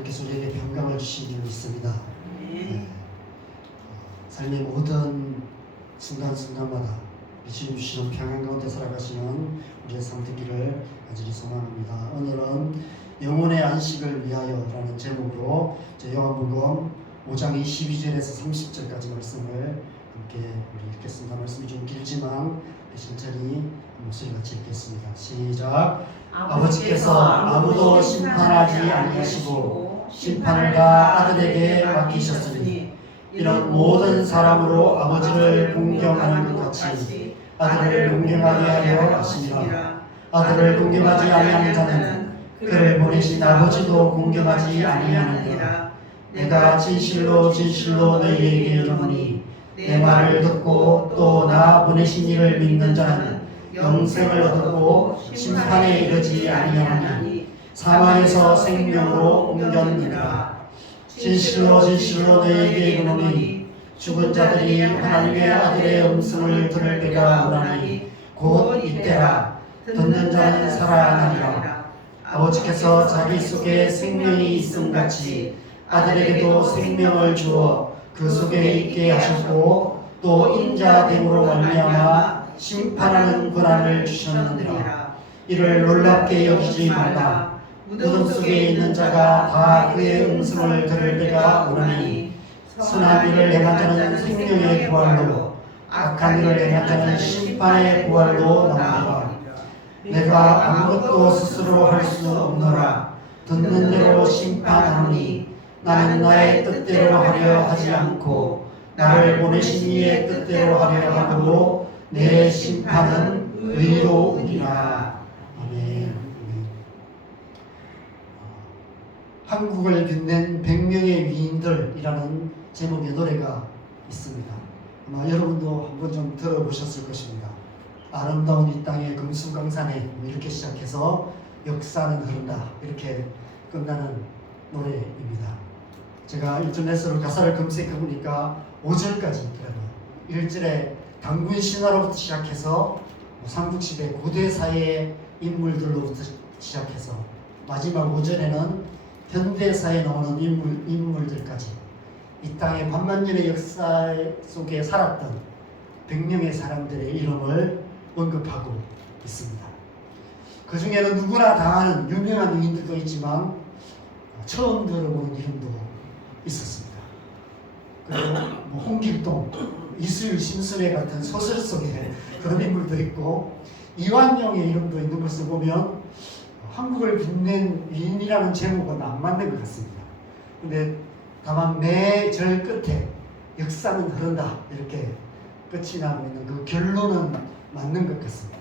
하나님께서 우리에게 평강을 주신 줄 믿습니다. 네. 삶의 모든 순간순간마다 주님 주시는 평안 가운데 살아가시는 우리의 삶 되기를 간절히 소망합니다. 오늘은 영혼의 안식을 위하여라는 제목으로 요한복음 5장 22절에서 30절까지 말씀을 함께 우리 읽겠습니다. 말씀이 좀 길지만 천천히 목소리 같이 읽겠습니다. 시작. 아버지께서 아무도 심판하지 아니하시고 심판을 다 아들에게 맡기셨으니 이런 모든 사람으로 아버지를 공경하는 것 같이 아들을 공경하게 하려 하시니라. 아들을 공경하지 아니하는 자는 그를 보내신 아버지도 공경하지 아니하느니라. 내가 진실로 진실로 너희에게 이르노니 내 말을 듣고 또 나 보내신 이를 믿는 자는 영생을 얻고 심판에 이르지 아니하나니 사망에서 생명으로 옮겼느니라. 진실로 진실로 너희에게 이르노니 죽은 자들이 하나님의 아들의 음성을 들을 때가 오나니 곧 이때라. 듣는 자는 살아나리라. 아버지께서 자기 속에 생명이 있음같이 아들에게도 생명을 주어 그 속에 있게 하셨고 또 인자됨으로 말미암아 심판하는 권한을 주셨느니라. 이를 놀랍게 여기지 말라. 무덤 속에 있는 자가 다 그의 음성을 들을 때가 오나니 선한 일을 행한 자는 생명의 부활로 악한 일을 행한 자는 심판의 부활로 나오리라. 내가 아무것도 스스로 할 수 없노라. 듣는 대로 심판하노니 나는 나의 뜻대로 하려 하지 않고 나를 보내신 이의 뜻대로 하려 함으로 내 심판은 의로우리라. 아멘. 한국을 빛낸 100명의 위인들이라는 제목의 노래가 있습니다. 아마 여러분도 한번 좀 들어보셨을 것입니다. 아름다운 이 땅의 금수강산에 이렇게 시작해서 역사는 흐른다 이렇게 끝나는 노래입니다. 제가 인터넷으로 가사를 검색해 보니까 5절까지 있더라고요. 1절에 당군 신화로부터 시작해서 삼국시대 고대 사회의 인물들로부터 시작해서 마지막 5절에는 현대사에 나오는 인물들까지 이 땅의 반만년의 역사 속에 살았던 100명의 사람들의 이름을 언급하고 있습니다. 그 중에는 누구나 다 아는 유명한 인물도 있지만 처음 들어보는 이름도 있었습니다. 그리고 홍길동, 이수일, 심순애 같은 소설 속에 그런 인물도 있고 이완용의 이름도 있는 것을 보면 한국을 빛낸 위인이라는 제목은 안 맞는 것 같습니다. 근데 다만 매 절 끝에 역사는 흐른다 이렇게 끝이 나고 있는 그 결론은 맞는 것 같습니다.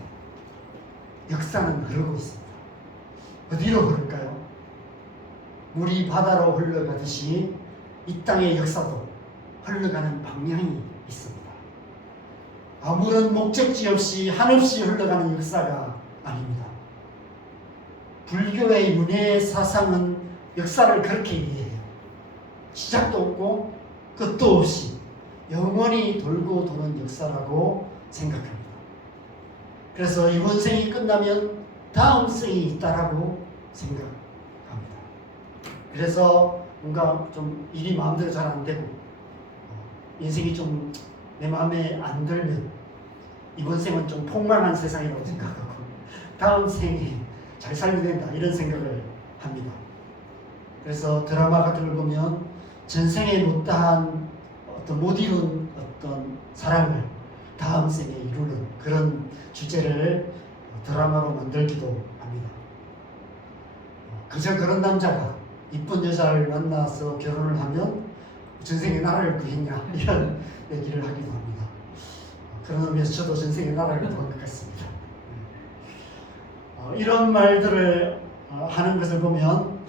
역사는 흐르고 있습니다. 어디로 흐를까요? 물이 바다로 흘러가듯이 이 땅의 역사도 흘러가는 방향이 있습니다. 아무런 목적지 없이 한없이 흘러가는 역사가 아닙니다. 불교의 윤회 사상은 역사를 그렇게 이해해요. 시작도 없고 끝도 없이 영원히 돌고 도는 역사라고 생각합니다. 그래서 이번 생이 끝나면 다음 생이 있다라고 생각합니다. 그래서 뭔가 좀 일이 마음대로 잘 안 되고 인생이 좀 내 마음에 안 들면 이번 생은 좀 폭망한 세상이라고 생각하고 다음 생에 잘 살면 된다 이런 생각을 합니다. 그래서 드라마 같은 걸 보면 전생에 못다한 어떤 못 이룬 어떤 사랑을 다음 생에 이루는 그런 주제를 드라마로 만들기도 합니다. 그저 그런 남자가 이쁜 여자를 만나서 결혼을 하면 전생에 나라를 구했냐 이런 얘기를 하기도 합니다. 그런 의미에서 저도 전생에 나라를 구한 것 같습니다. 이런 말들을 하는 것을 보면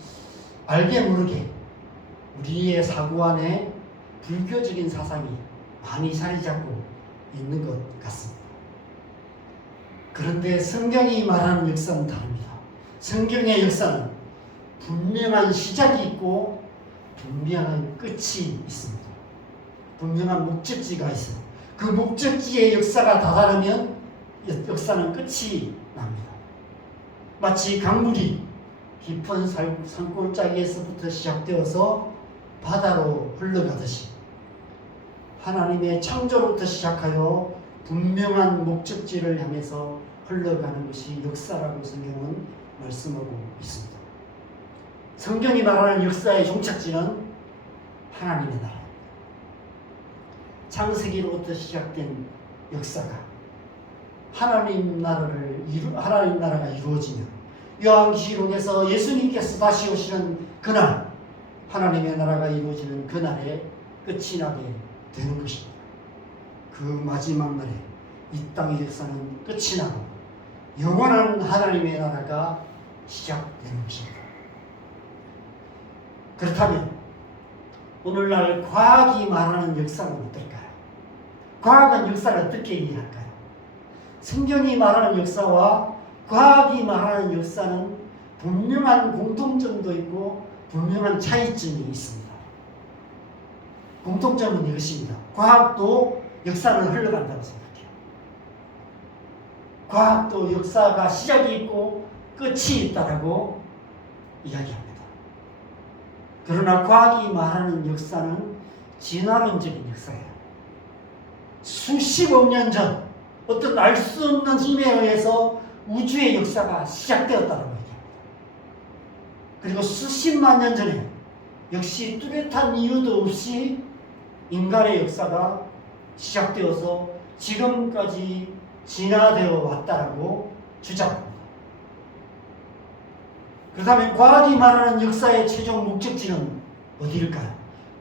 알게 모르게 우리의 사고 안에 불교적인 사상이 많이 자리 잡고 있는 것 같습니다. 그런데 성경이 말하는 역사는 다릅니다. 성경의 역사는 분명한 시작이 있고 분명한 끝이 있습니다. 분명한 목적지가 있어요. 그 목적지의 역사가 다다르면 역사는 끝이 납니다. 마치 강물이 깊은 산골짜기에서부터 시작되어서 바다로 흘러가듯이 하나님의 창조로부터 시작하여 분명한 목적지를 향해서 흘러가는 것이 역사라고 성경은 말씀하고 있습니다. 성경이 말하는 역사의 종착지는 하나님의 나라입니다. 창세기로부터 시작된 역사가 하나님 나라가 이루어지며 요한계시록에서 예수님께서 다시 오시는 그날, 하나님의 나라가 이루어지는 그날에 끝이 나게 되는 것입니다. 그 마지막 날에 이 땅의 역사는 끝이 나고 영원한 하나님의 나라가 시작되는 것입니다. 그렇다면 오늘날 과학이 말하는 역사는 어떨까요? 과학은 역사를 어떻게 이해할까요? 성경이 말하는 역사와 과학이 말하는 역사는 분명한 공통점도 있고 분명한 차이점이 있습니다. 공통점은 이것입니다. 과학도 역사는 흘러간다고 생각해요. 과학도 역사가 시작이 있고 끝이 있다고 이야기합니다. 그러나 과학이 말하는 역사는 진화론적인 역사예요. 수십억 년 전 어떤 알 수 없는 힘에 의해서 우주의 역사가 시작되었다고 얘기합니다. 그리고 수십만 년 전에 역시 뚜렷한 이유도 없이 인간의 역사가 시작되어서 지금까지 진화되어 왔다고 주장합니다. 그렇다면 과학이 말하는 역사의 최종 목적지는 어디일까요?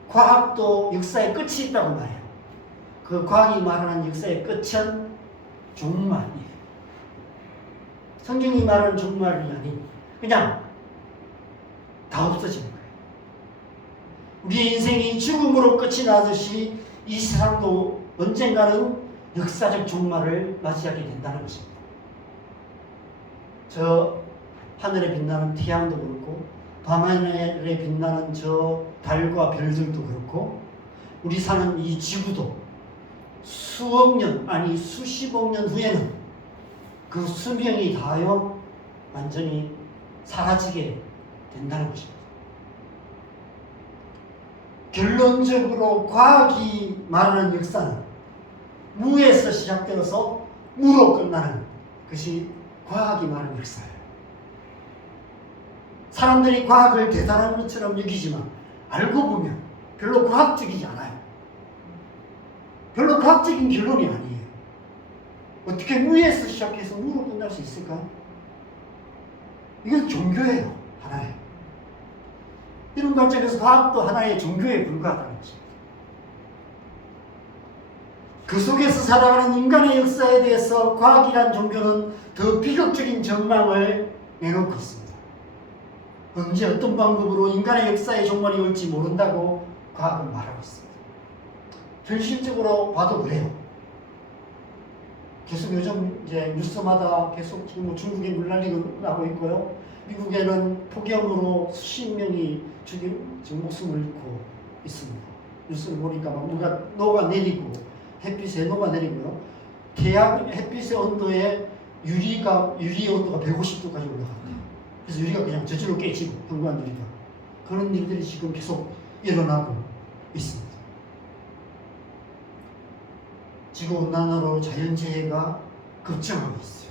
과학도 역사의 끝이 있다고 말해요. 그 과학이 말하는 역사의 끝은 종말이에요. 성경이 말하는 종말이 아닌 그냥 다 없어지는 거예요. 우리 인생이 죽음으로 끝이 나듯이 이 세상도 언젠가는 역사적 종말을 맞이하게 된다는 것입니다. 저 하늘에 빛나는 태양도 그렇고 밤하늘에 빛나는 저 달과 별들도 그렇고 우리 사는 이 지구도 수억 년 아니 수십억 년 후에는 그 수명이 다하여 완전히 사라지게 된다는 것입니다. 결론적으로 과학이 말하는 역사는 무에서 시작되어서 무로 끝나는 것이 과학이 말하는 역사예요. 사람들이 과학을 대단한 것처럼 여기지만 알고 보면 별로 과학적이지 않아요. 별로 과학적인 결론이 아니에요. 어떻게 무에서 시작해서 무로 끝날 수 있을까요? 이건 종교예요. 하나의. 이런 관점에서 과학도 하나의 종교에 불과하다는 것입니다. 그 속에서 살아가는 인간의 역사에 대해서 과학이란 종교는 더 비극적인 전망을 내놓고 있습니다. 언제 어떤 방법으로 인간의 역사의 종말이 올지 모른다고 과학은 말하고 있습니다. 현실적으로 봐도 그래요. 계속 요즘 이제 뉴스마다 계속 지금 중국에 물난리가 나고 있고요. 미국에는 폭염으로 수십 명이 지금 목숨을 잃고 있습니다. 뉴스를 보니까 막 누가 녹아내리고 햇빛에 녹아내리고요. 햇빛의 온도에 유리 온도가 150도까지 올라간대요. 그래서 유리가 그냥 저절로 깨지고 현관 유리가 그런 일들이 지금 계속 일어나고 있습니다. 지구온난화로 자연재해가 급증하고 있어요.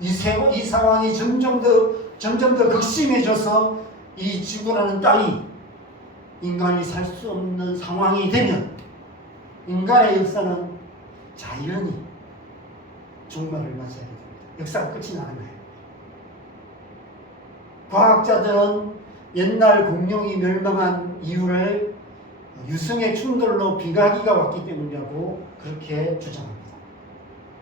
이 상황이 점점 더 극심해져서 이 지구라는 땅이 인간이 살 수 없는 상황이 되면 인간의 역사는 자연히 종말을 맞이하게 됩니다. 역사가 끝이 나는 거예요. 과학자들은 옛날 공룡이 멸망한 이유를 유성의 충돌로 비가기가 왔기 때문이라고 그렇게 주장합니다.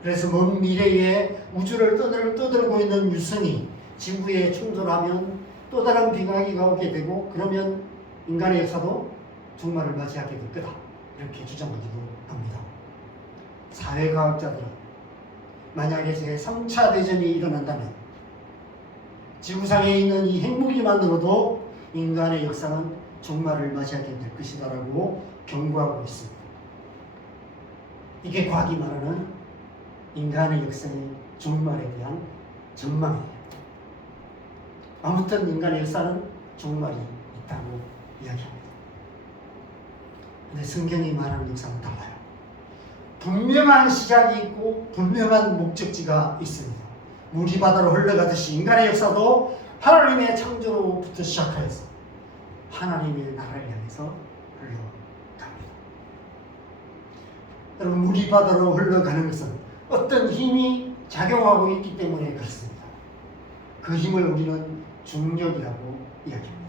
그래서 먼 미래에 우주를 떠들고 있는 유성이 지구에 충돌하면 또 다른 비가기가 오게 되고 그러면 인간의 역사도 종말을 맞이하게 될 거다. 이렇게 주장하기도 합니다. 사회과학자들은 만약에 제3차 대전이 일어난다면 지구상에 있는 이 핵무기만으로도 인간의 역사는 종말을 맞이하게 될 것이다라고 경고하고 있습니다. 이게 과학이 말하는 인간의 역사의 종말에 대한 전망이에요. 아무튼 인간의 역사는 종말이 있다고 이야기합니다. 근데 성경이 말하는 역사는 달라요. 분명한 시작이 있고 분명한 목적지가 있습니다. 물이 바다로 흘러가듯이 인간의 역사도 하나님의 창조로부터 시작하여서 하나님의 나라를 향해서 흘러갑니다. 여러분, 물이 바다로 흘러가는 것은 어떤 힘이 작용하고 있기 때문에 그렇습니다. 그 힘을 우리는 중력이라고 이야기합니다.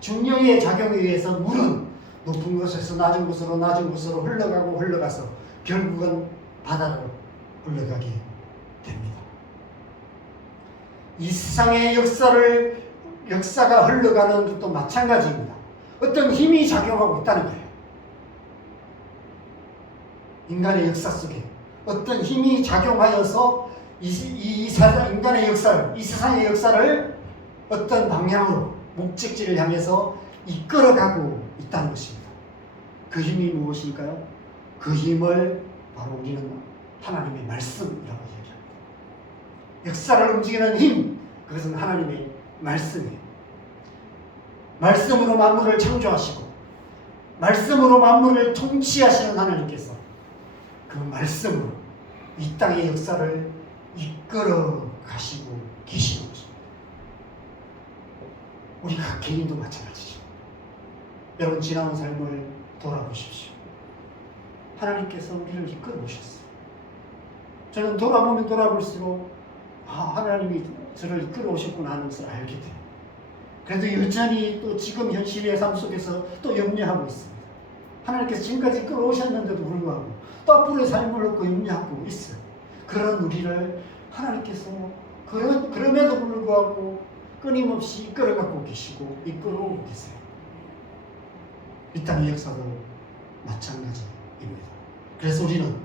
중력의 작용에 의해서 물은 높은 곳에서 낮은 곳으로 흘러가고 흘러가서 결국은 바다로 흘러가게 됩니다. 이 세상의 역사가 흘러가는 것도 마찬가지입니다. 어떤 힘이 작용하고 있다는 거예요. 인간의 역사 속에 어떤 힘이 작용하여서 인간의 역사를, 이 세상의 역사를 어떤 방향으로 목적지를 향해서 이끌어가고 있다는 것입니다. 그 힘이 무엇일까요? 그 힘을 바로 우리는 하나님의 말씀이라고 얘기합니다. 역사를 움직이는 힘, 그것은 하나님의 말씀이에요. 말씀으로 만물을 창조하시고 말씀으로 만물을 통치하시는 하나님께서 그 말씀으로 이 땅의 역사를 이끌어 가시고 계시는 것입니다. 우리 각 개인도 마찬가지죠. 여러분, 지나온 삶을 돌아보십시오. 하나님께서 우리를 이끌어 오셨어요. 저는 돌아보면 돌아볼수록 하나님이 저를 이끌어 오셨구나 하는 것을 알게 돼요. 그래도 여전히 또 지금 현실의 삶 속에서 또 염려하고 있습니다. 하나님께서 지금까지 이끌어 오셨는데도 불구하고 또 앞으로의 삶을 놓고 염려하고 있어요. 그런 우리를 하나님께서 그럼에도 불구하고 끊임없이 이끌어가고 계시고 이끌어오고 계세요. 이 땅의 역사도 마찬가지입니다. 그래서 우리는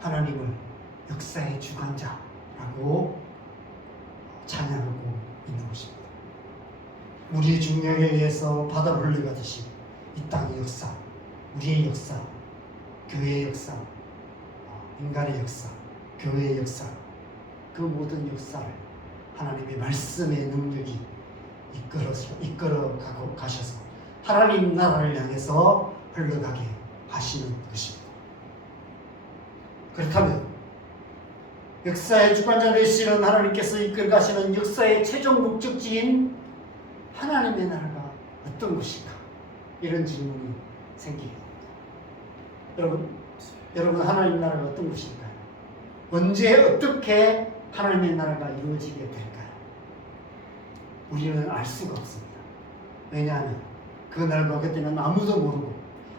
하나님을 역사의 주관자라고 찬양하고 있는 것입니다. 우리의 중력에 의해서 바다를 흘러가듯이 이 땅의 역사, 우리의 역사, 교회의 역사, 인간의 역사, 교회의 역사, 그 모든 역사를 하나님의 말씀의 능력이 이끌어가고 가셔서 하나님 나라를 향해서 흘러가게 하시는 것입니다. 그렇다면 역사의 주관자 되시는 하나님께서 이끌어가시는 역사의 최종 목적지인 하나님의 나라가 어떤 것인가? 이런 질문이 생기게 됩니다. 여러분 하나님 나라가 어떤 것일까요? 언제 어떻게 하나님의 나라가 이루어지게 될까요? 우리는 알 수가 없습니다. 왜냐하면 그날과 그때는 아무도 모르고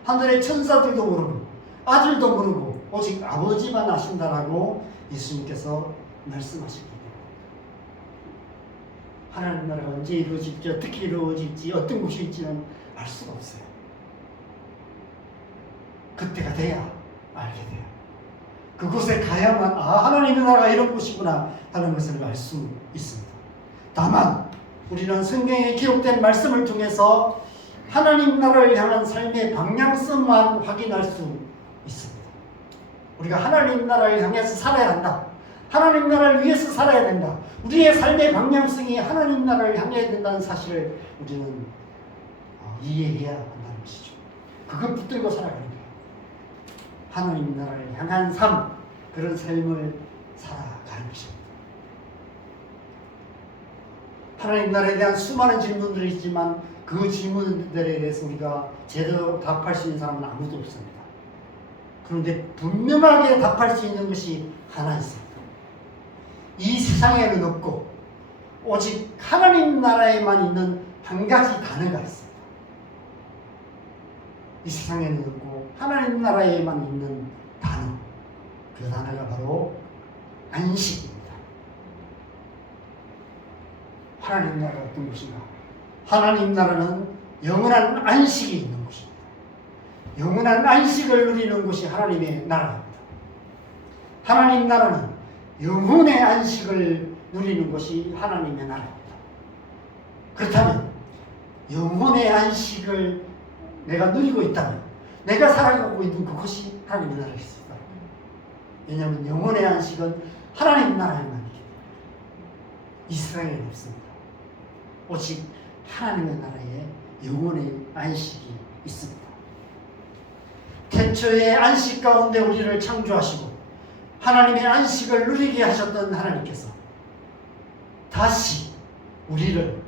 하늘의 천사들도 모르고 아들도 모르고 오직 아버지만 아신다라고 예수님께서 말씀하시기 때문에 하나님 나라가 언제 이루어질지 어떻게 이루어질지 어떤 곳일지는 알 수가 없어요. 그때가 돼야 알게 돼요. 그곳에 가야만 하나님의 나라가 이런 곳이구나 하는 것을 알 수 있습니다. 다만 우리는 성경에 기록된 말씀을 통해서 하나님 나라를 향한 삶의 방향성만 확인할 수 있습니다. 우리가 하나님 나라를 향해서 살아야 한다. 하나님 나라를 위해서 살아야 된다. 우리의 삶의 방향성이 하나님 나라를 향해야 된다는 사실을 우리는 이해해야 한다는 것이죠. 그것 붙들고 살아가는 거예요. 하나님 나라를 향한 삶, 그런 삶을 살아가는 것입니다. 하나님 나라에 대한 수많은 질문들이 있지만 그 질문들에 대해서 우리가 제대로 답할 수 있는 사람은 아무도 없습니다. 그런데 분명하게 답할 수 있는 것이 하나 있습니다. 이 세상에는 없고 오직 하나님 나라에만 있는 한 가지 단어가 있습니다. 이 세상에는 없고 하나님 나라에만 있는 단어, 그 단어가 바로 안식입니다. 하나님 나라가 어떤 것인가? 하나님 나라는 영원한 안식이 있는 곳입니다. 영원한 안식을 누리는 곳이 하나님의 나라입니다. 하나님 나라는 영혼의 안식을 누리는 것이 하나님의 나라입니다. 그렇다면 영혼의 안식을 내가 누리고 있다면 내가 살아가고 있는 그것이 하나님의 나라였습니다. 왜냐하면 영혼의 안식은 하나님 나라에만 있기 때문에 이 세상에는 없습니다. 오직 하나님의 나라에 영원의 안식이 있습니다. 태초의 안식 가운데 우리를 창조하시고 하나님의 안식을 누리게 하셨던 하나님께서 다시 우리를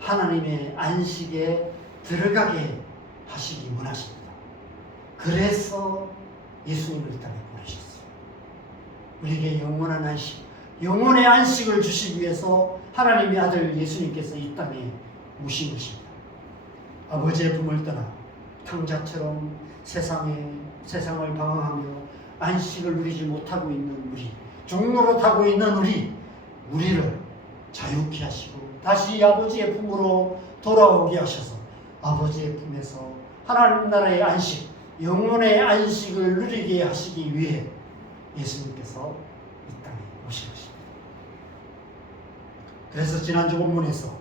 하나님의 안식에 들어가게 하시기 원하십니다. 그래서 예수님을 이 땅에 보내셨어요. 우리에게 영원한 안식, 영원의 안식을 주시기 위해서 하나님의 아들 예수님께서 이 땅에 오신 것입니다. 아버지의 품을 떠나 탕자처럼 세상을 방황하며 안식을 누리지 못하고 있는 우리, 종로로 타고 있는 우리를 자유케 하시고 다시 아버지의 품으로 돌아오게 하셔서 아버지의 품에서 하나님 나라의 안식, 영혼의 안식을 누리게 하시기 위해 예수님께서 이 땅에 오신 것입니다. 그래서 지난주 본문에서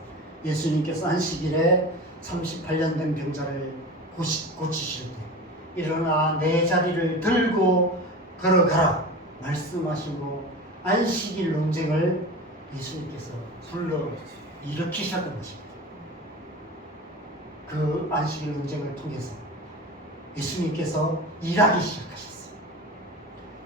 예수님께서 안식일에 38년 된 병자를 고치실 때 일어나 내 자리를 들고 걸어가라 말씀하시고 안식일 논쟁을 예수님께서 불러 일으키셨던 것입니다. 그 안식일 논쟁을 통해서 예수님께서 일하기 시작하셨어요.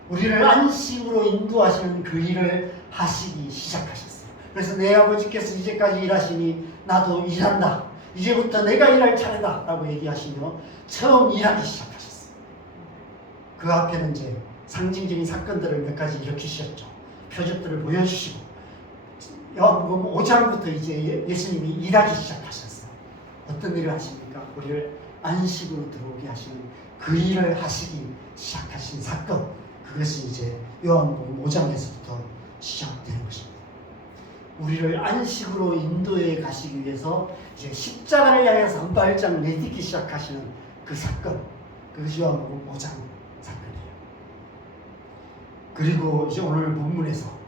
우리를 안식으로 인도하시는 그 일을 하시기 시작하셨어요. 그래서 내 아버지께서 이제까지 일하시니 나도 일한다. 이제부터 내가 일할 차례다 라고 얘기하시며 처음 일하기 시작하셨어요. 그 앞에는 이제 상징적인 사건들을 몇 가지 일으키셨죠. 표적들을 보여주시고 요한복음 5장부터 이제 예수님이 일하기 시작하셨어요. 어떤 일을 하십니까? 우리를 안식으로 들어오게 하시는 그 일을 하시기 시작하신 사건, 그것이 이제 요한복음 5장에서부터 시작되는 것입니다. 우리를 안식으로 인도해 가시기 위해서 이제 십자가를 향해서 한 발짝 내딛기 시작하시는 그 사건, 그것이 요한복음 5장 사건이에요. 그리고 이제 오늘 본문에서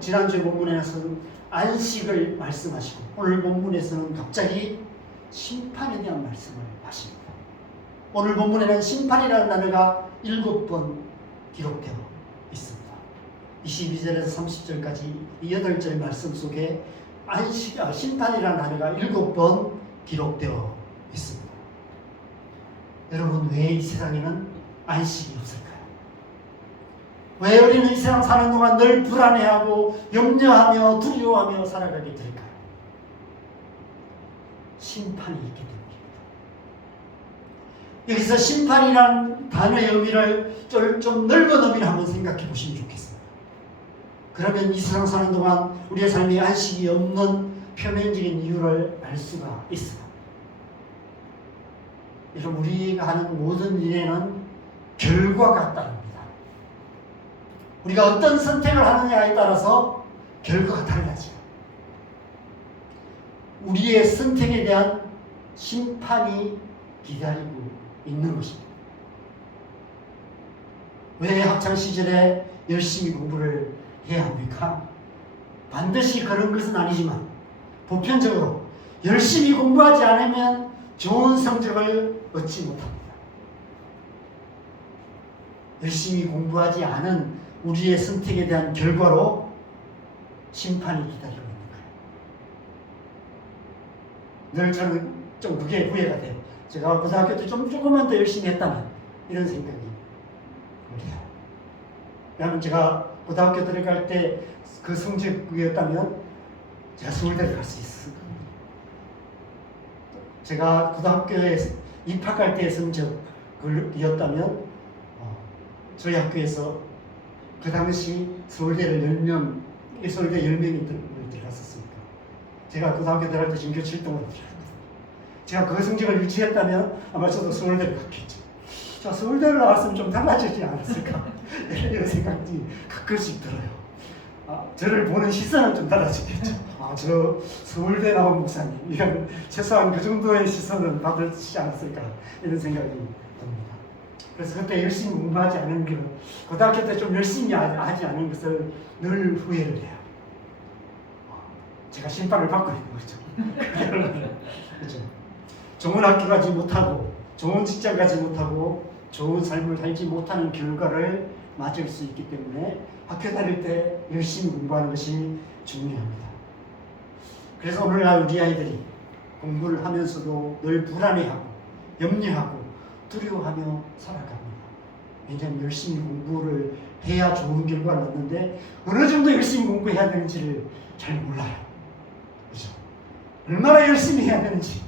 지난주에 본문에서는 안식을 말씀하시고 오늘 본문에서는 갑자기 심판에 대한 말씀을 하십니다. 오늘 본문에는 심판이라는 단어가 7번 기록되어 있습니다. 22절에서 30절까지 이 8절 말씀 속에 심판이라는 단어가 7번 기록되어 있습니다. 여러분, 왜 이 세상에는 안식이 없을까요? 왜 우리는 이 세상 사는 동안 늘 불안해하고 염려하며 두려워하며 살아가게 될까요? 심판이 있기 때문입니다. 여기서 심판이란 단어의 의미를 좀 넓은 의미를 한번 생각해 보시면 좋겠어요. 그러면 이 세상 사는 동안 우리의 삶에 안식이 없는 표면적인 이유를 알 수가 있어요. 여러분, 우리가 하는 모든 일에는 결과가 따릅니다. 우리가 어떤 선택을 하느냐에 따라서 결과가 달라져요. 우리의 선택에 대한 심판이 기다리고 있는 것입니다. 왜 학창시절에 열심히 공부를 해야 합니까? 반드시 그런 것은 아니지만 보편적으로 열심히 공부하지 않으면 좋은 성적을 얻지 못합니다. 열심히 공부하지 않은 우리의 선택에 대한 결과로 심판이 기다리고 있는 거예요. 늘 저는 좀 그게 후회가 돼요. 제가 고등학교 때 조금만 더 열심히 했다면 이런 생각이 들어요. 왜냐하면 제가 고등학교 들어갈 때 그 성적이었다면 제가 서울대를 갈 수 있었을 겁니다. 제가 고등학교에 입학할 때의 성적이었다면 저희 학교에서 그 당시 서울대를 10명, 서울대 10명이 들어갔었으니까 제가 고등학교 들어갈 때 전교 7등으로 들어갔거든요. 제가 그 성적을 유지했다면 아마 저도 서울대를 갔겠죠. 자, 서울대를 나왔으면 좀 달라지지 않았을까 이런 생각이 가끔씩 들어요. 저를 보는 시선은 좀 달라지겠죠. 저 서울대 나온 목사님, 이런 최소한 그 정도의 시선은 받으시지 않았을까 이런 생각이 듭니다. 그래서 그때 열심히 공부하지 않은 게 고등학교 때 좀 열심히 하지 않은 것을 늘 후회를 해요. 제가 심판을 받고 있는 거죠. 그렇죠. 좋은 학교 가지 못하고 좋은 직장 가지 못하고 좋은 삶을 살지 못하는 결과를 맞을 수 있기 때문에 학교 다닐 때 열심히 공부하는 것이 중요합니다. 그래서 오늘날 우리 아이들이 공부를 하면서도 늘 불안해하고 염려하고 두려워하며 살아갑니다. 왜냐하면 열심히 공부를 해야 좋은 결과를 얻는데 어느 정도 열심히 공부해야 되는지를 잘 몰라요. 그죠? 얼마나 열심히 해야 되는지.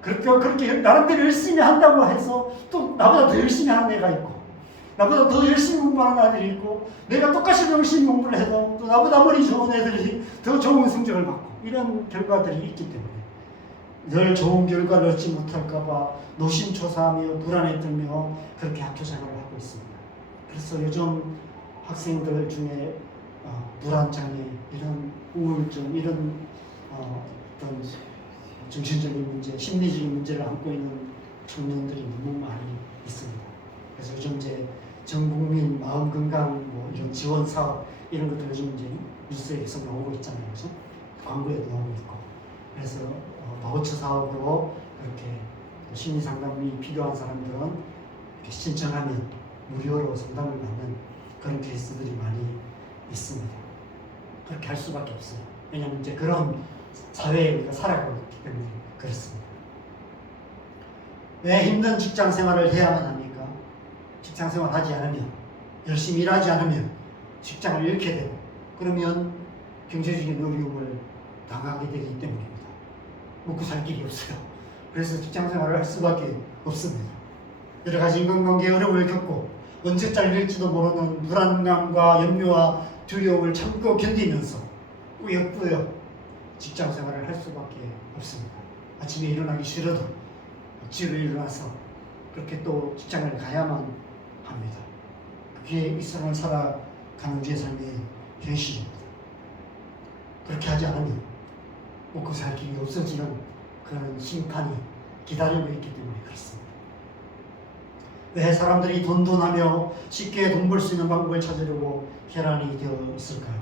그렇게 나름대로 열심히 한다고 해서 또 나보다 더 열심히 하는 애가 있고, 나보다 더 열심히 공부하는 아들이 있고, 내가 똑같이 열심히 공부를 해도 또 나보다 머리 좋은 애들이 더 좋은 성적을 받고, 이런 결과들이 있기 때문에 늘 좋은 결과를 얻지 못할까봐 노심초사하며 불안에 떨며 그렇게 학교 생활을 하고 있습니다. 그래서 요즘 학생들 중에 불안장애, 이런 우울증, 이런 어떤 정신적인 문제, 심리적인 문제를 안고 있는 청년들이 너무 많이 있습니다. 그래서 요즘 이제 전국민 마음건강 이런 지원 사업 이런 것들 요즘 이제 뉴스에 계속 나오고 있잖아요. 그래서 광고에도 나오고 있고. 그래서 바우처 사업으로 그렇게 심리 상담이 필요한 사람들은 이렇게 신청하면 무료로 상담을 받는 그런 케이스들이 많이 있습니다. 그렇게 할 수밖에 없어요. 왜냐하면 이제 그런 사회에 우리가 살아가고 있기 때문에 그렇습니다. 왜 힘든 직장 생활을 해야만 합니까? 직장 생활 하지 않으면, 열심히 일하지 않으면 직장을 잃게 되고, 그러면 경제적인 어려움을 당하게 되기 때문입니다. 먹고 살 길이 없어요. 그래서 직장 생활을 할 수밖에 없습니다. 여러 가지 인간관계 어려움을 겪고 언제 잘릴지도 모르는 불안감과 염려와 두려움을 참고 견디면서 꾸역꾸역 직장 생활을 할 수밖에 없습니다. 아침에 일어나기 싫어도 억지로 일어나서 그렇게 또 직장을 가야만 합니다. 그게 일상을 살아가는 우리의 삶의 현실입니다. 그렇게 하지 않으면 먹고 살 길이 없어지는 그런 심판이 기다리고 있기 때문에 그렇습니다. 왜 사람들이 돈돈하며 쉽게 돈 벌 수 있는 방법을 찾으려고 혈안이 되어 있을까요?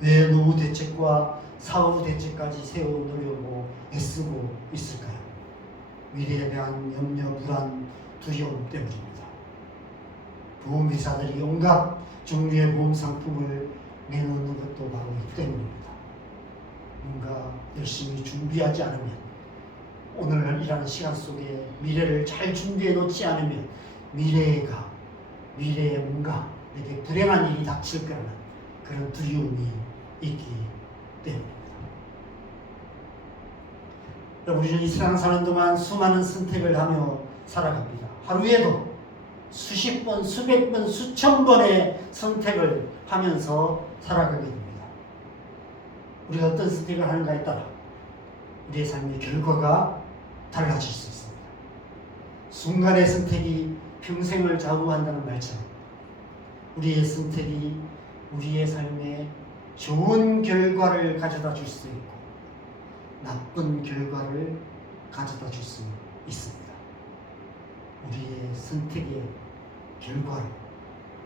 왜 노후 대책과 사후 대책까지 세워놓으려고 애쓰고 있을까요? 미래에 대한 염려, 불안, 두려움 때문입니다. 보험회사들이 온갖 종류의 보험 상품을 내놓는 것도 바로 이 때문입니다. 뭔가 열심히 준비하지 않으면, 오늘 일하는 시간 속에 미래를 잘 준비해 놓지 않으면 미래에 뭔가 내게 불행한 일이 닥칠 거라는 그런 두려움이 있기 때문입니다. 우리는 이 세상 사는 동안 수많은 선택을 하며 살아갑니다. 하루에도 수십 번, 수백 번, 수천 번의 선택을 하면서 살아가게 됩니다. 우리가 어떤 선택을 하는가에 따라 우리의 삶의 결과가 달라질 수 있습니다. 순간의 선택이 평생을 좌우한다는 말처럼 우리의 선택이 우리의 삶에 좋은 결과를 가져다 줄 수 있고 나쁜 결과를 가져다 줄 수 있습니다. 우리의 선택의 결과로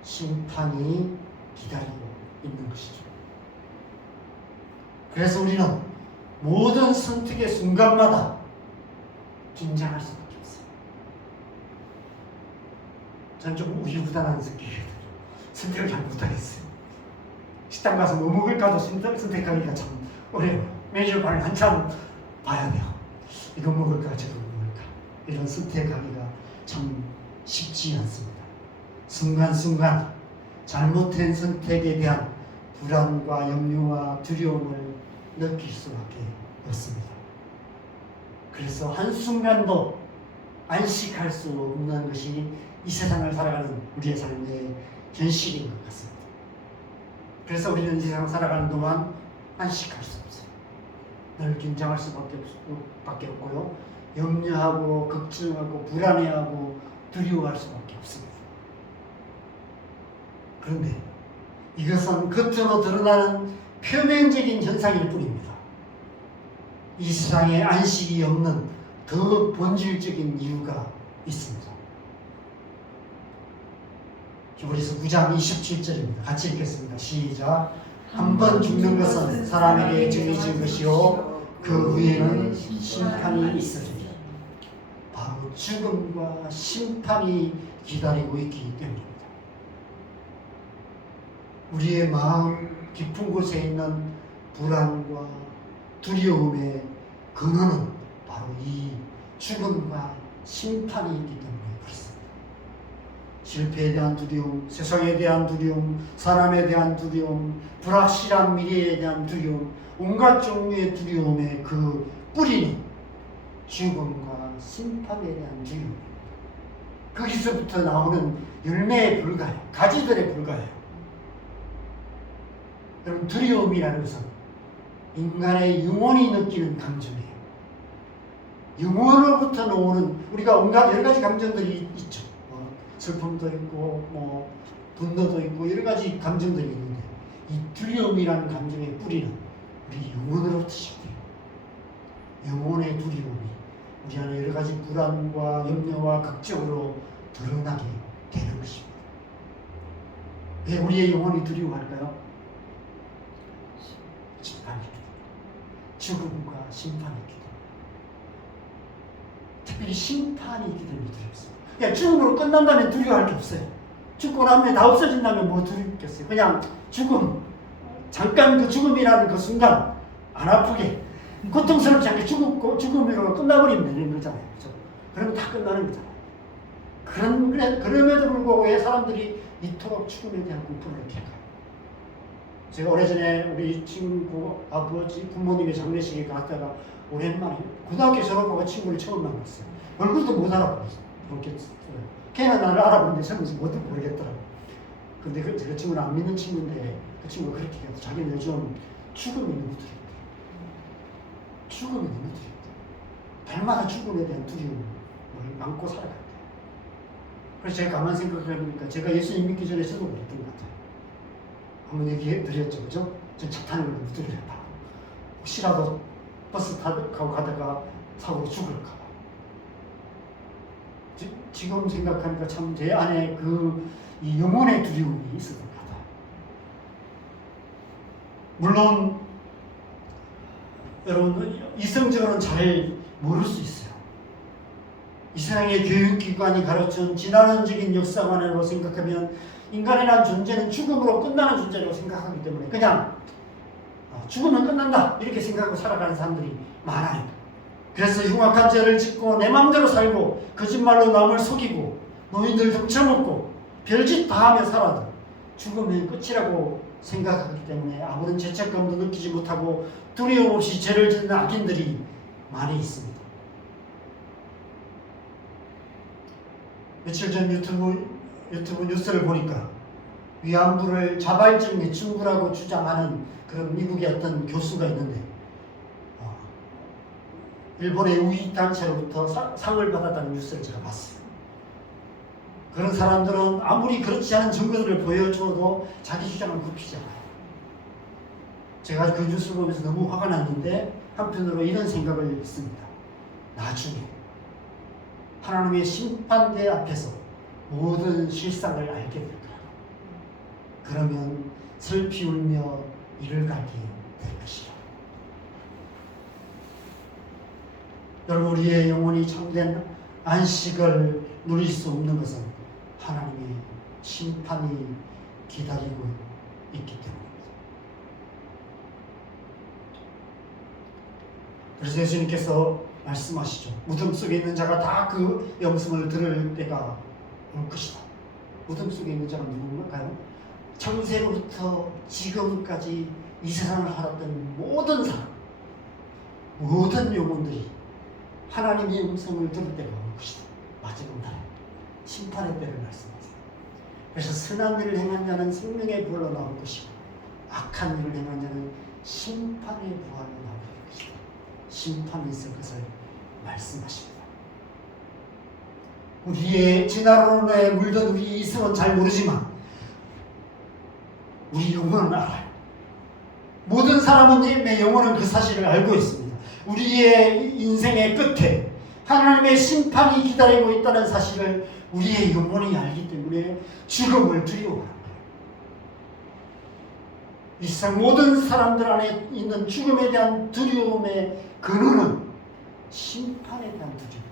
심판이 기다리고 있는 것이죠. 그래서 우리는 모든 선택의 순간마다 긴장할 수밖에 없어요. 저는 조금 우유부단한 성격이거든요. 선택을 잘 못하겠어요. 식당 가서 뭐 먹을까도 선택하기가 참 어려워요. 메뉴판을 한참 봐야 돼요. 이거 먹을까 저거 먹을까, 이런 선택하기가 참 쉽지 않습니다. 순간순간 잘못된 선택에 대한 불안과 염려와 두려움을 느낄 수밖에 없습니다. 그래서 한순간도 안식할 수 없는 것이 이 세상을 살아가는 우리의 삶의 현실인 것 같습니다. 그래서 우리는 이 세상을 살아가는 동안 안식할 수 없어요. 늘 긴장할 수밖에 없고요. 염려하고 걱정하고 불안해하고 두려워할 수밖에 없습니다. 그런데 이것은 겉으로 드러나는 표면적인 현상일 뿐입니다. 이 세상에 안식이 없는 더 본질적인 이유가 있습니다. 히브리서 9장 27절입니다. 같이 읽겠습니다. 시작. 한 번 죽는 것은 사람에게 정해진 것이요 그 후에는 심판이 있으리라. 바로 죽음과 심판이 기다리고 있기 때문입니다. 우리의 마음 깊은 곳에 있는 불안과 두려움의 근원은 바로 이 죽음과 심판이 있기 때문에 그렇습니다. 실패에 대한 두려움, 세상에 대한 두려움, 사람에 대한 두려움, 불확실한 미래에 대한 두려움, 온갖 종류의 두려움의 그 뿌리는 죽음과 심판에 대한 두려움. 거기서부터 나오는 열매에 불과해요. 가지들에 불과해요. 여러분, 두려움이라는 것은 인간의 영혼이 느끼는 감정이에요. 영혼으로부터 나오는 우리가 온갖 여러 가지 감정들이 있죠. 슬픔도 있고 분노도 있고 여러 가지 감정들이 있는데 이 두려움이라는 감정의 뿌리는 우리 영혼으로부터 시작돼요. 영혼의 두려움이 우리 안에 여러 가지 불안과 염려와 걱정으로 드러나게 되는 것입니다. 왜 우리의 영혼이 두려워할까요? 심판이 있기 때문에. 죽음과 심판이 있기 때문에. 특별히 심판이 있기 때문에 두렵습니다. 그냥 죽음으로 끝난다면 두려워할 게 없어요. 죽고 나면 다 없어진다면 뭐 두렵겠어요. 그냥 죽음, 잠깐 그 죽음이라는 그 순간 안 아프게 고통스럽지 않게 죽음으로 끝나버리면 되는 거잖아요. 그렇죠? 그러면 다 끝나는 거잖아요. 그럼에도 불구하고 왜 사람들이 이토록 죽음에 대한 공포를 느낄까요? 제가 오래전에 우리 친구 아버지 부모님의 장례식에 갔다가 오랜만에 고등학교 졸업하고 친구를 처음 만났어요. 얼굴도 못 알아보겠어요. 걔는 나를 알아보는데 저는 모르겠더라고요. 근데 그 친구는 안 믿는 친구인데 그 친구가 그렇게 해서 자기는 요즘 죽음이 너무 두렵대. 죽음이 너무 두렵대. 달마다 죽음에 대한 두려움을 안고 살아갔대. 그래서 제가 가만 생각해보니까 제가 예수님 믿기 전에 저도 그랬던 것 같아요. 한번 얘기해 드렸죠, 그죠? 전 차 타는 걸 두려웠다. 혹시라도 버스 타고 가다가 사고로 죽을까봐. 지금 생각하니까 참 제 안에 이 영혼의 두려움이 있었던 것 같아요. 물론 여러분 이성적으로는 잘 모를 수 있어요. 이 세상의 교육기관이 가르친 지난원적인 역사관으로 생각하면 인간이라는 존재는 죽음으로 끝나는 존재라고 생각하기 때문에 그냥 죽으면 끝난다 이렇게 생각하고 살아가는 사람들이 많아요. 그래서 흉악한 죄를 짓고 내 마음대로 살고 거짓말로 남을 속이고 노인들 훔쳐먹고 별짓 다 하며 살아도 죽으면 끝이라고 생각하기 때문에 아무런 죄책감도 느끼지 못하고 두려움 없이 죄를 짓는 악인들이 많이 있습니다. 며칠 전 유튜브 뉴스를 보니까 위안부를 자발적 매춘부라고 주장하는 그런 미국의 어떤 교수가 있는데 일본의 우익단체로부터 상을 받았다는 뉴스를 제가 봤어요. 그런 사람들은 아무리 그렇지 않은 증거들을 보여줘도 자기 주장을 굽히지 않아요. 제가 그 뉴스를 보면서 너무 화가 났는데 한편으로 이런 생각을 했습니다. 나중에 하나님의 심판대 앞에서 모든 실상을 알게 될 거라고. 그러면 슬피 울며 이를 가게 될 것이라. 여러분, 우리의 영혼이 참된 안식을 누릴 수 없는 것은 하나님의 심판이 기다리고 있기 때문입니다. 그래서 예수님께서 말씀하시죠. 무덤 속에 있는 자가 다 그 영성을 들을 때가 올 것이다. 무덤 속에 있는 자가 누군가요? 창세로부터 지금까지 이 세상을 살았던 모든 사람, 모든 영혼들이 하나님의 음성을 들을 때가 올 것이다. 마지막 날 심판의 때를 말씀하세요. 그래서 선한 일을 행한 자는 생명의 부활로 나올 것이고 악한 일을 행한 자는 심판의 부활로 나올 것이다. 심판이 있을 것을 말씀하십니다. 우리의 지나로에 물든 우리 이성은 잘 모르지만 우리 영혼은 알아요. 모든 사람의 영혼은 그 사실을 알고 있습니다. 우리의 인생의 끝에 하나님의 심판이 기다리고 있다는 사실을 우리의 영혼이 알기 때문에 죽음을 두려워합니다. 이 세상 모든 사람들 안에 있는 죽음에 대한 두려움의 근원은 심판에 대한 두려움입니다.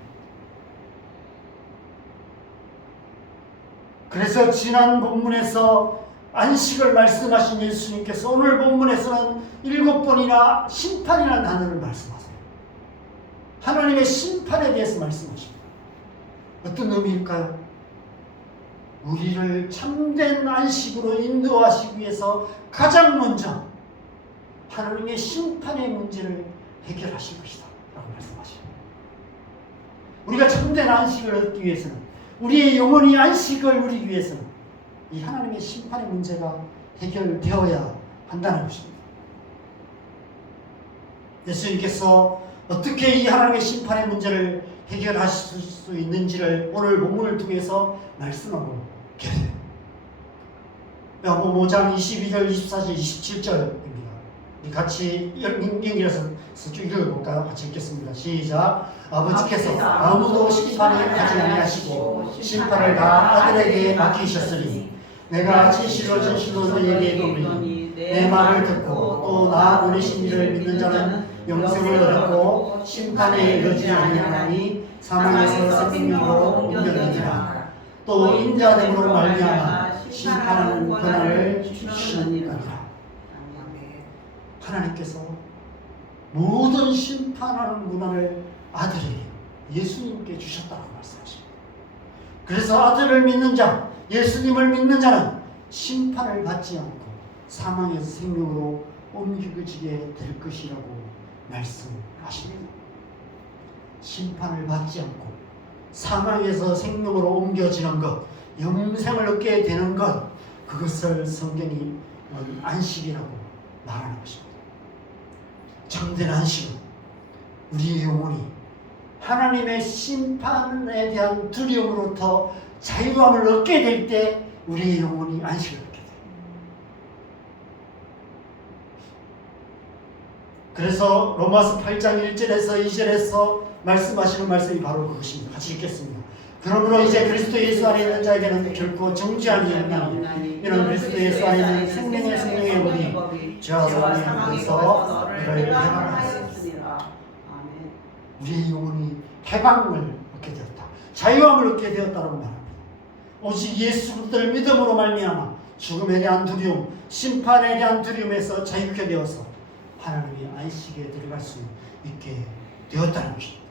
그래서 지난 본문에서 안식을 말씀하신 예수님께서 오늘 본문에서는 7번이나 심판이라는 단어를 말씀하세요. 하나님의 심판에 대해서 말씀하십니다. 어떤 의미일까요? 우리를 참된 안식으로 인도하시기 위해서 가장 먼저 하나님의 심판의 문제를 해결하실 것이다 라고 말씀하십니다. 우리가 참된 안식을 얻기 위해서는, 우리의 영혼이 안식을 누리기 위해서는 이 하나님의 심판의 문제가 해결되어야 한다는 것입니다. 예수님께서 어떻게 이 하나님의 심판의 문제를 해결하실 수 있는지를 오늘 본문을 통해서 말씀하고 계세요. 야고보 5장 22절, 24절, 27절입니다. 같이 연결해서 쭉 읽어볼까요? 같이 읽겠습니다. 시작. 아버지께서 아무도 심판을 하지 아니하시고 심판을 다 아들에게 맡기셨으니 내가 진실로 너희에게 이르노니 내 말을 듣고 또 나 보내신 이를 믿는 자는 영생을 얻고 심판에 이르지 아니하나니 사망에서 생명으로 옮겨지니라. 또 인자됨으로 말미암아 심판하는 권한을 주시느니라. 하나님께서 모든 심판하는 권한을 아들에게, 예수님께 주셨다고 말씀하십니다. 그래서 아들을 믿는 자, 예수님을 믿는 자는 심판을 받지 않고 사망에서 생명으로 옮겨지게 될 것이라고 말씀하십니다. 심판을 받지 않고 사망에서 생명으로 옮겨지는 것, 영생을 얻게 되는 것, 그것을 성경이 안식이라고 말하는 것입니다. 참된 안식은 우리의 영혼이 하나님의 심판에 대한 두려움으로부터 자유함을 얻게 될 때 우리의 영혼이 안식을 얻게 돼요. 그래서 로마서 8장 1절에서 2절에서 말씀하시는 말씀이 바로 그것입니다. 같이 읽겠습니다. 그러므로 이제 그리스도 예수 안에 있는 자에게는 결코 정죄함이 없나니 이는 그리스도 예수 안에 있는 생명의 성령의 법이 죄와 사망에서 너를 해방하였으니라. 우리의 영혼이 해방을 얻게 되었다, 자유함을 얻게 되었다고 말합니다. 오직 예수 그리스도를 믿음으로 말미암아 죽음에 대한 두려움, 심판에 대한 두려움에서 자유케 되어서 하나님의 안식에 들어갈 수 있게 되었다는 것입니다.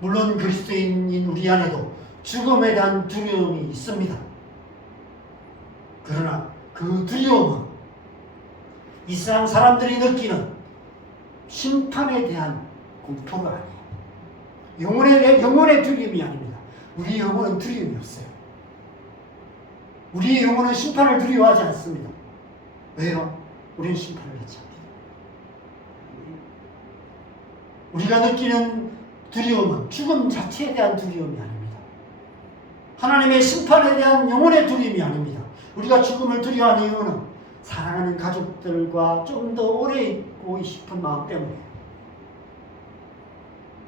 물론 그리스도인인 우리 안에도 죽음에 대한 두려움이 있습니다. 그러나 그 두려움은 이 세상 사람들이 느끼는 심판에 대한 공포가 아니에요. 영혼의 두려움이 아닙니다. 우리 영혼은 두려움이 없어요. 우리 영혼은 심판을 두려워하지 않습니다. 왜요? 우리는 심판을 받지 않습니다. 우리가 느끼는 두려움은 죽음 자체에 대한 두려움이 아닙니다. 하나님의 심판에 대한 영혼의 두려움이 아닙니다. 우리가 죽음을 두려워하는 이유는 사랑하는 가족들과 좀 더 오래 있고 싶은 마음 때문에,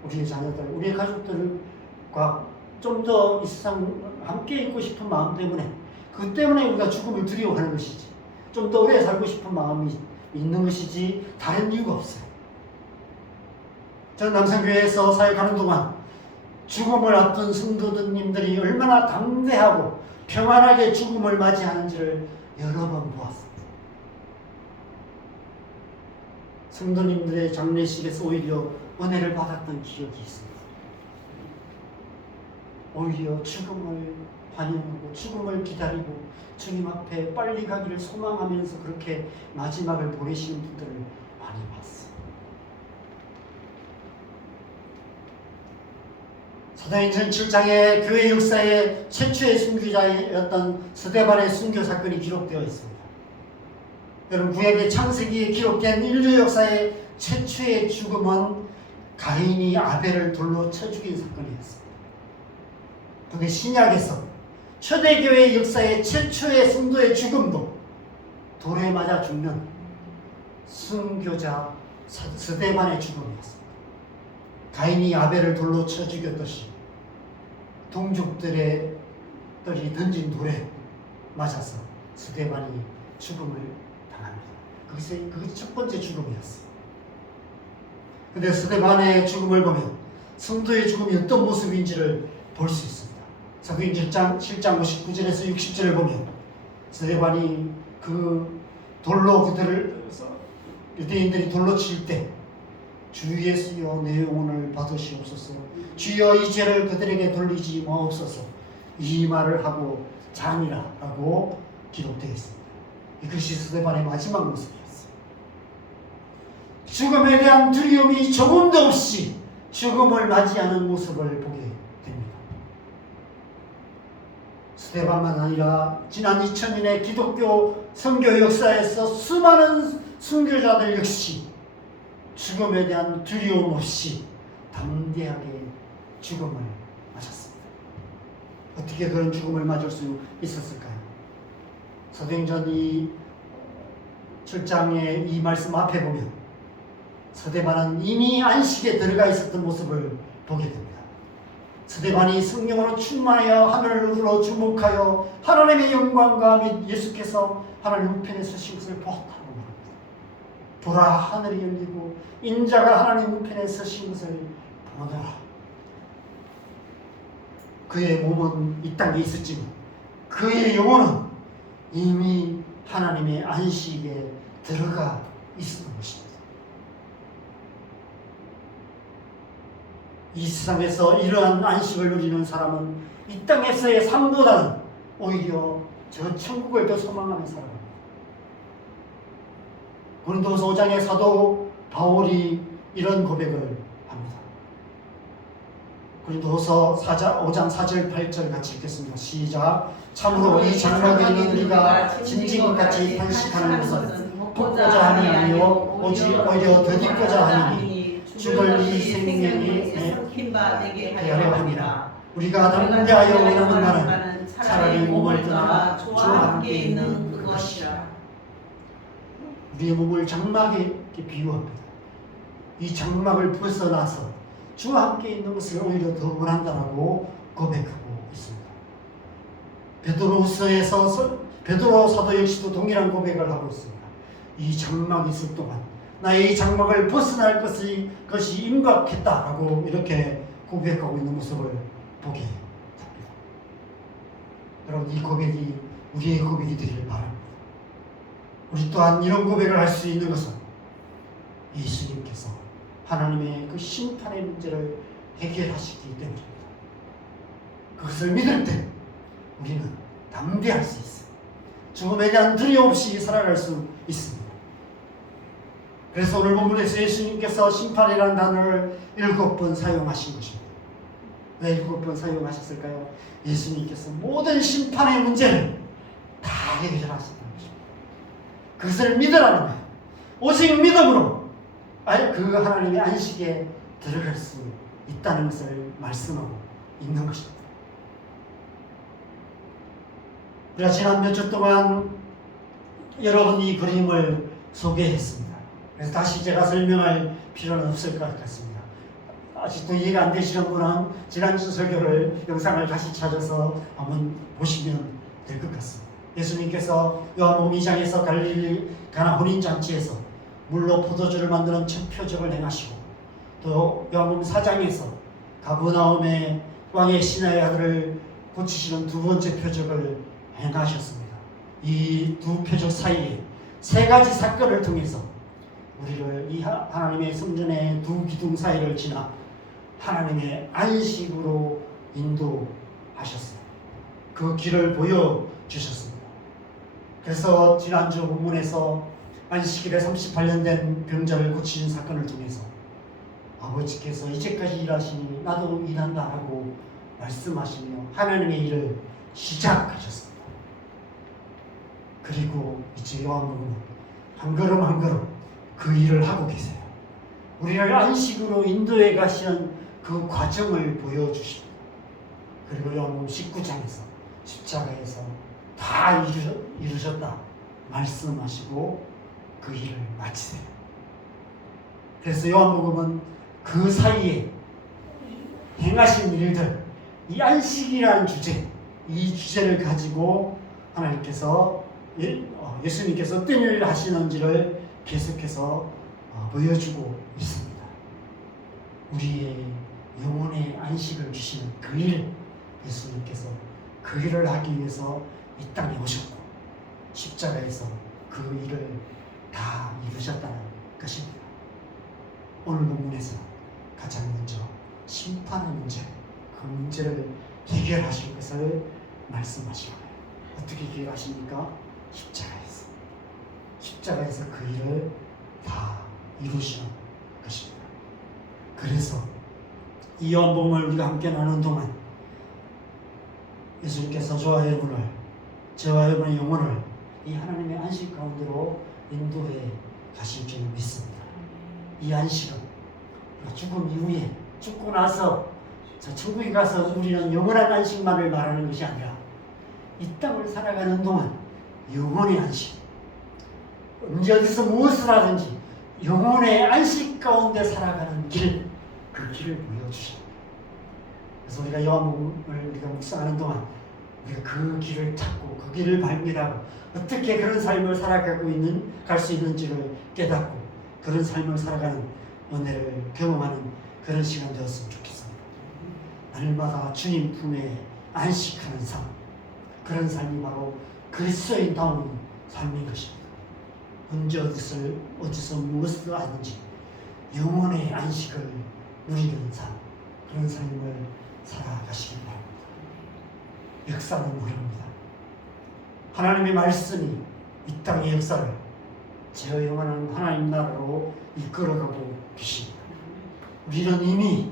우리의 자녀들, 우리의 가족들과 좀 더 이 세상 함께 있고 싶은 마음 때문에, 그 때문에 우리가 죽음을 두려워하는 것이지, 좀 더 오래 살고 싶은 마음이 있는 것이지 다른 이유가 없어요. 저는 남성교회에서 사역하는 동안 죽음을 앞둔 성도님들이 얼마나 담대하고 평안하게 죽음을 맞이하는지를 여러 번 보았습니다. 성도님들의 장례식에서 오히려 은혜를 받았던 기억이 있습니다. 오히려 죽음을 환영하고 죽음을 기다리고 주님 앞에 빨리 가기를 소망하면서 그렇게 마지막을 보내시는 분들을 많이 봤어요. 사도행전 7장에 교회 역사의 최초의 순교자였던 스데반의 순교 사건이 기록되어 있습니다. 여러분, 구약의 창세기에 기록된 인류 역사의 최초의 죽음은 가인이 아벨을 돌로 쳐 죽인 사건이었습니다. 근데 신약에서 초대교회 역사의 최초의 성도의 죽음도 돌에 맞아 죽는 순교자 스데반의 죽음이었습니다. 가인이 아벨을 돌로 쳐 죽였듯이 동족들이 던진 돌에 맞아서 스데반이 죽음을 당합니다. 그것이 첫 번째 죽음이었어요. 근데 스데반의 죽음을 보면 성도의 죽음이 어떤 모습인지를 볼 수 있습니다. 사도행전 7장 59절에서 60절을 보면 스데반이 그 돌로 그들을 유대인들이 돌로 칠 때 주 예수여 내 영혼을 받으시옵소서, 주여 이 죄를 그들에게 돌리지 마옵소서, 이 말을 하고 잔이라라고 기록되어 있습니다. 이것이 스데반의 마지막 모습이었어요. 죽음에 대한 두려움이 조금도 없이 죽음을 맞이하는 모습을 보게 됩니다. 스데반만 아니라 지난 2000년의 기독교 선교 역사에서 수많은 순교자들 역시 죽음에 대한 두려움 없이 담대하게 죽음을 맞았습니다. 어떻게 그런 죽음을 맞을 수 있었을까요? 사도행전 7장의 이 말씀 앞에 보면 스데반은 이미 안식에 들어가 있었던 모습을 보게 됩니다. 스데반이 성령으로 충만하여 하늘으로 주목하여 하나님의 영광과 및 예수께서 하나님 우편에 서신 것을 보았다고 말합니다. 보라, 하늘이 열리고 인자가 하나님 우편에 서신 것을 보노라. 그의 몸은 이 땅에 있었지만 그의 영혼은 이미 하나님의 안식에 들어가 있었던 것입니다. 이 세상에서 이러한 안식을 누리는 사람은 이 땅에서의 삶보다는 오히려 저 천국을 더 소망하는 사람입니다. 고린도서 5장의 사도 바울이 이런 고백을 합니다. 고린도서 5장 4절 8절 같이 읽겠습니다. 시작. 참으로 이 장막에 있는 우리가 짐진 것 같이 탄식하는 것은 복고자 함이 아니요 오직 오히려 더디고자 함이니 죽을 이 생명이 되게 하려 함이라. 우리가 담대하여 원하는 바는 차라리 몸을 떠나 주와 함께 있는 그것이라. 우리의 몸을 장막에 비유합니다. 이 장막을 벗어나서 주와 함께 있는 것을 오히려 더 원한다라고 고백하고 있습니다. 베드로 사도 역시도 동일한 고백을 하고 있습니다. 이 장막이 있을 동안 나의 이 장막을 벗어날 것이 임박했다라고 이렇게 고백하고 있는 모습을 보게 됩니다. 여러분, 이 고백이 우리의 고백이 되기를 바랍니다. 우리 또한 이런 고백을 할 수 있는 것은 예수님께서 하나님의 그 심판의 문제를 해결하시기 때문입니다. 그것을 믿을 때 우리는 담대할 수 있어요. 죽음에 대한 두려움 없이 살아갈 수 있습니다. 그래서 오늘 본문에서 예수님께서 심판이라는 단어를 7번 사용하신 것입니다. 왜 7번 사용하셨을까요? 예수님께서 모든 심판의 문제를 다 해결하셨다는 것입니다. 그것을 믿으라는 거예요. 오직 믿음으로 그 하나님의 안식에 들어갈 수 있다는 것을 말씀하고 있는 것입니다. 우리가 지난 몇 주 동안 여러분 이 그림을 소개했습니다. 그래서 다시 제가 설명할 필요는 없을 것 같습니다. 아직도 이해가 안 되시는 분은 지난주 설교를 영상을 다시 찾아서 한번 보시면 될 것 같습니다. 예수님께서 요한복음 2장에서 갈릴리 가나 혼인잔치에서 물로 포도주를 만드는 첫 표적을 행하시고, 또 요한복음 4장에서 가버나움의 왕의 신하의 아들을 고치시는 두 번째 표적을 행하셨습니다. 이 두 표적 사이에 세 가지 사건을 통해서 우리를 이 하나님의 성전의 두 기둥 사이를 지나 하나님의 안식으로 인도하셨어요. 그 길을 보여주셨습니다. 그래서 지난주 본문에서 안식일에 38년 된 병자를 고치는 사건을 통해서 아버지께서 이제까지 일하시니 나도 일한다 하고 말씀하시며 하나님의 일을 시작하셨습니다. 그리고 이제 요한복음은 한 걸음 한 걸음 그 일을 하고 계세요. 우리를 안식으로 인도해 가시는 그 과정을 보여주십니다. 그리고 요한복음 19장에서 십자가에서 다 이루셨다 말씀하시고 그 일을 마치세요. 그래서 요한복음은 그 사이에 행하신 일들, 이 안식이라는 주제, 이 주제를 가지고 하나님께서 예수님께서 어떤 일을 하시는지를 계속해서 보여주고 있습니다. 우리의 영혼의 안식을 주시는 그 일, 예수님께서 그 일을 하기 위해서 이 땅에 오셨고 십자가에서 그 일을 다 이루셨다는 것입니다. 오늘 본문에서 가장 먼저 심판의 문제, 그 문제를 해결하실 것을 말씀하시고 어떻게 해결하십니까? 십자가에서 그 일을 다 이루시는 것입니다. 그래서 이 연봉을 우리가 함께 나누는 동안 예수님께서 저와 여러분의 영혼을 이 하나님의 안식 가운데로 인도해 가실 줄 믿습니다. 이 안식은 우리가 죽음 이후에 죽고 나서 저 천국에 가서 우리는 영원한 안식만을 말하는 것이 아니라 이 땅을 살아가는 동안 영혼의 안식, 언제 어디서 무엇을 하든지 영혼의 안식 가운데 살아가는 길, 그 길을 보여주십니다. 그래서 우리가 요한복음을 우리가 묵상하는 동안 우리가 그 길을 찾고 그 길을 발견하고 어떻게 그런 삶을 갈 수 있는지를 깨닫고 그런 삶을 살아가는 은혜를 경험하는 그런 시간 되었으면 좋겠습니다. 날마다 주님 품에 안식하는 삶, 그런 삶이 바로 그리스도인다운 삶인 것입니다. 언제 어디서 무엇을 하든지 영혼의 안식을 누리는 삶, 그런 삶을 살아가시기 바랍니다. 역사는 흐릅니다. 하나님의 말씀이 이 땅의 역사를 제어영원한 하나님 나라로 이끌어가고 계십니다. 우리는 이미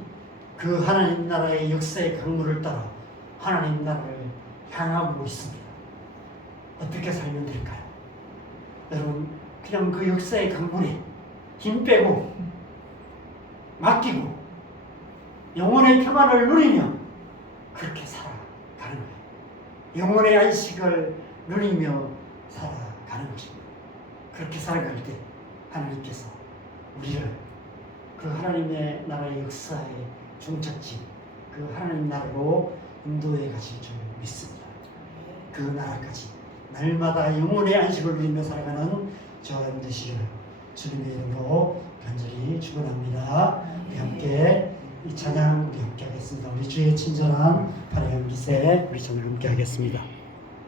그 하나님 나라의 역사의 강물을 따라 하나님 나라를 향하고 있습니다. 어떻게 살면 될까요? 여러분, 그냥 그 역사의 강물에 힘 빼고 맡기고 영혼의 평안을 누리며 그렇게 살아가는 거예요. 영혼의 안식을 누리며 살아가는 것입니다. 그렇게 살아갈 때 하나님께서 우리를 그 하나님의 나라의 역사의 종착지, 그 하나님 나라로 인도해 가실 줄 믿습니다. 그 나라까지 날마다 영혼의 안식을 누리며 살아가는 저와 여러분 되시기를 주님의 이름으로 간절히 축원합니다. 우리 함께 이 찬양 우리 함께 하겠습니다. 우리 주의 친절한 발의 기세 우리 전을 함께 하겠습니다.